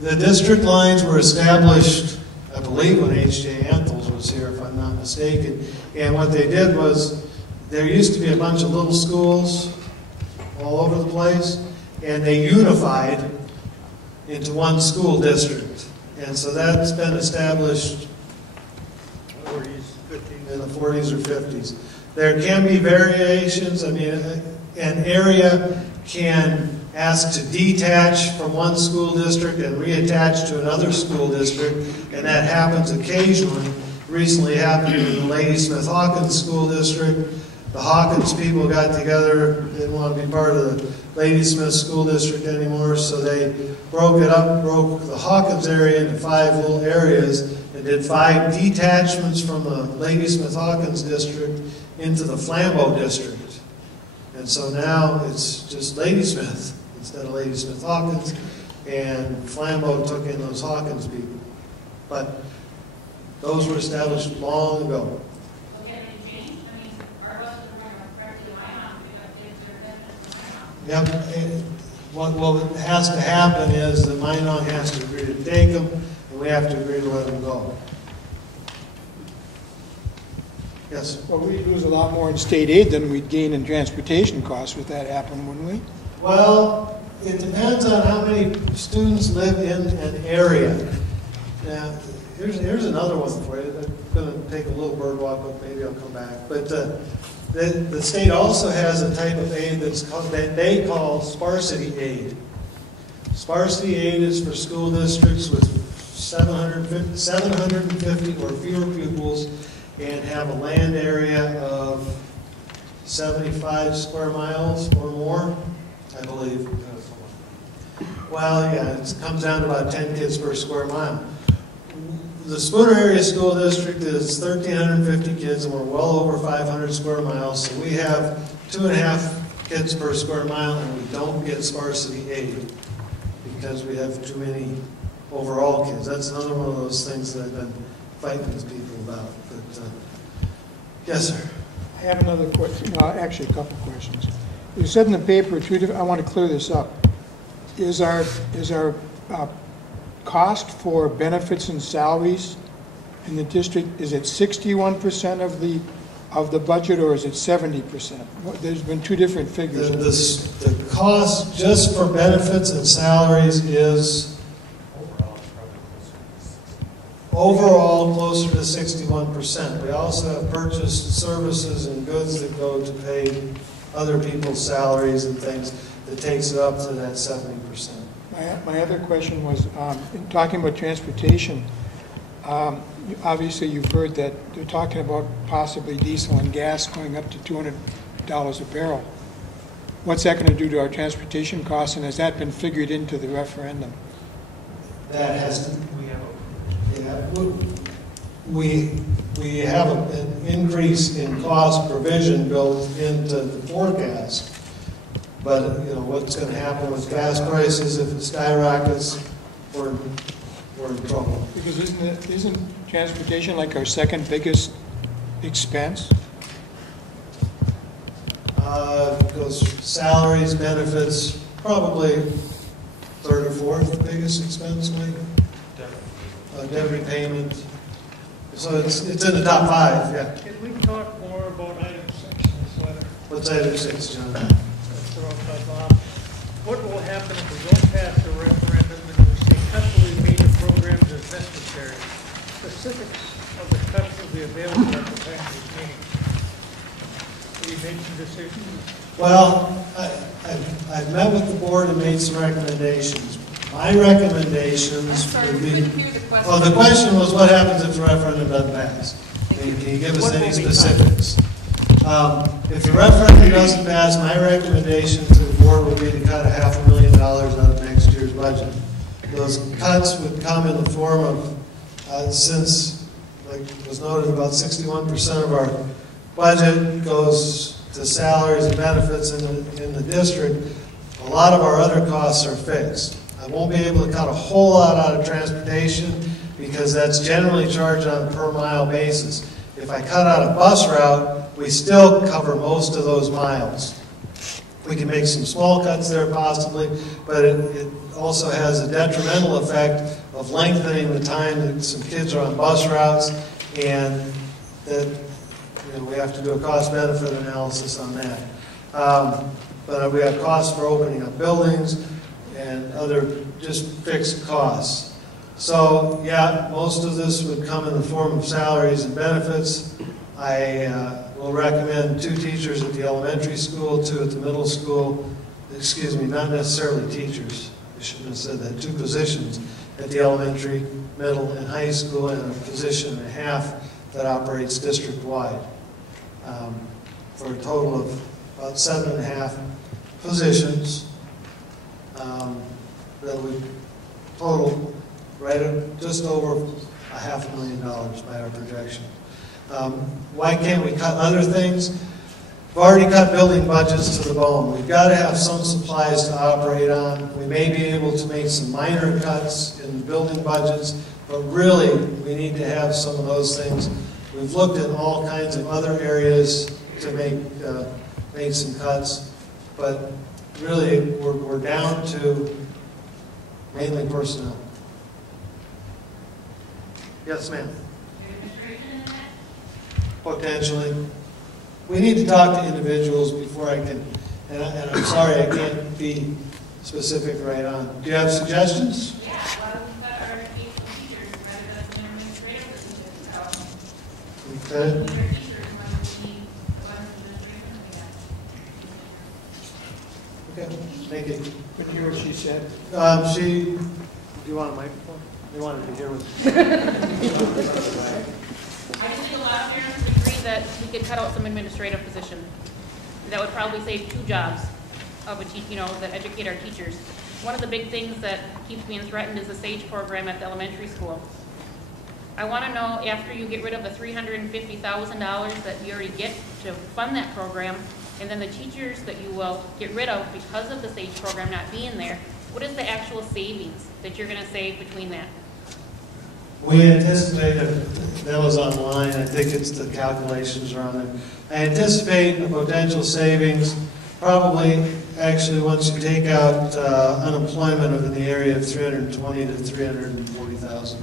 The district lines were established, I believe, when H.J. Anthels was here, if I'm not mistaken. And what they did was, there used to be a bunch of little schools all over the place, and they unified into one school district. And so that's been established in the 40s or 50s. There can be variations. I mean, an area can ask to detach from one school district and reattach to another school district, and that happens occasionally. Recently happened in the Ladysmith Hawkins School District. The Hawkins people got together, didn't want to be part of the Ladysmith School District anymore, so they broke it up, broke the Hawkins area into 5 little areas, and did 5 detachments from the Ladysmith Hawkins District into the Flambeau District. And so now it's just Ladysmith instead of Ladysmith Hawkins, and Flambeau took in those Hawkins people. But those were established long ago. Yep. What has to happen is that Minong has to agree to take them, and we have to agree to let them go. Yes? Well, we'd lose a lot more in state aid than we'd gain in transportation costs if that happened, wouldn't we? Well, it depends on how many students live in an area. Now, here's another one for you. I'm going to take a little bird walk, but maybe I'll come back. But the state also has a type of aid that they call sparsity aid. Sparsity aid is for school districts with 750 or fewer pupils and have a land area of 75 square miles or more, I believe. Well, yeah, it comes down to about 10 kids per square mile. The Spooner Area School District is 1,350 kids, and we're well over 500 square miles, so we have 2.5 kids per square mile, and we don't get sparsity aid because we have too many overall kids. That's another one of those things that I've been fighting with people about. But yes, sir. I have another question. Actually, a couple questions. You said in the paper, I want to clear this up. Is our cost for benefits and salaries in the district, is it 61% of the budget, or is it 70%? There's been 2 different figures. The cost just for benefits and salaries is overall closer to 61%. We also have purchased services and goods that go to pay other people's salaries and things that takes it up to that 70%. My other question was, in talking about transportation, obviously you've heard that they're talking about possibly diesel and gas going up to $200 a barrel. What's that going to do to our transportation costs, and has that been figured into the referendum? That has to, we have an increase in cost provision built into the forecast. But you know what's going to happen with gas prices if it skyrockets, we're in trouble. Because isn't transportation like our second biggest expense? Because salaries, benefits, probably 3rd or 4th biggest expense, maybe. Debt repayment. So it's in the top 5. Yeah. Can we talk more about item 6 in this letter? What's item 6, John? What will happen if we don't pass the referendum and we say cut the remaining programs as necessary? Specifics of the cuts will be available at the time of this meeting. Have you made some decisions? Well, I've met with the board and made some recommendations. My recommendations would be... Well, the question was what happens if the referendum doesn't pass? Can you give us any specifics? If the referendum doesn't pass, my recommendation to the board would be to cut $500,000 out of next year's budget. Those cuts would come in the form of, since, like was noted, about 61% of our budget goes to salaries and benefits in the district, a lot of our other costs are fixed. I won't be able to cut a whole lot out of transportation because that's generally charged on a per mile basis. If I cut out a bus route, we still cover most of those miles. We can make some small cuts there possibly, but it also has a detrimental effect of lengthening the time that some kids are on bus routes, and that we have to do a cost-benefit analysis on that. But we have costs for opening up buildings and other just fixed costs. So yeah, most of this would come in the form of salaries and benefits. I will recommend 2 teachers at the elementary school, 2 at the middle school. Excuse me, not necessarily teachers. I shouldn't have said that. 2 positions at the elementary, middle, and high school, and a position and a half that operates district-wide, for a total of about 7.5 positions that would total right at just over $500,000 by our projection. Why can't we cut other things? We've already cut building budgets to the bone. We've got to have some supplies to operate on. We may be able to make some minor cuts in building budgets, but really we need to have some of those things. We've looked at all kinds of other areas to make some cuts, but really we're down to mainly personnel. Yes, ma'am. Potentially. We need to talk to individuals before I can, and I'm sorry I can't be specific right on. Do you have suggestions? Yeah, why don't we cut our educational teachers rather than administrative positions? Okay. We need our teachers when we need the less administration we have. Okay, thank you. But you hear what she said? Do you want a microphone? You wanted to hear what? I think a lot of parents would agree that we could cut out some administrative positions. That would probably save 2 jobs of that educate our teachers. One of the big things that keeps being threatened is the SAGE program at the elementary school. I want to know, after you get rid of the $350,000 that you already get to fund that program, and then the teachers that you will get rid of because of the SAGE program not being there, what is the actual savings that you're going to save between that? We anticipate, that was online, I think it's the calculations are on there. I anticipate a potential savings, probably actually once you take out unemployment in the area of $320,000 to $340,000.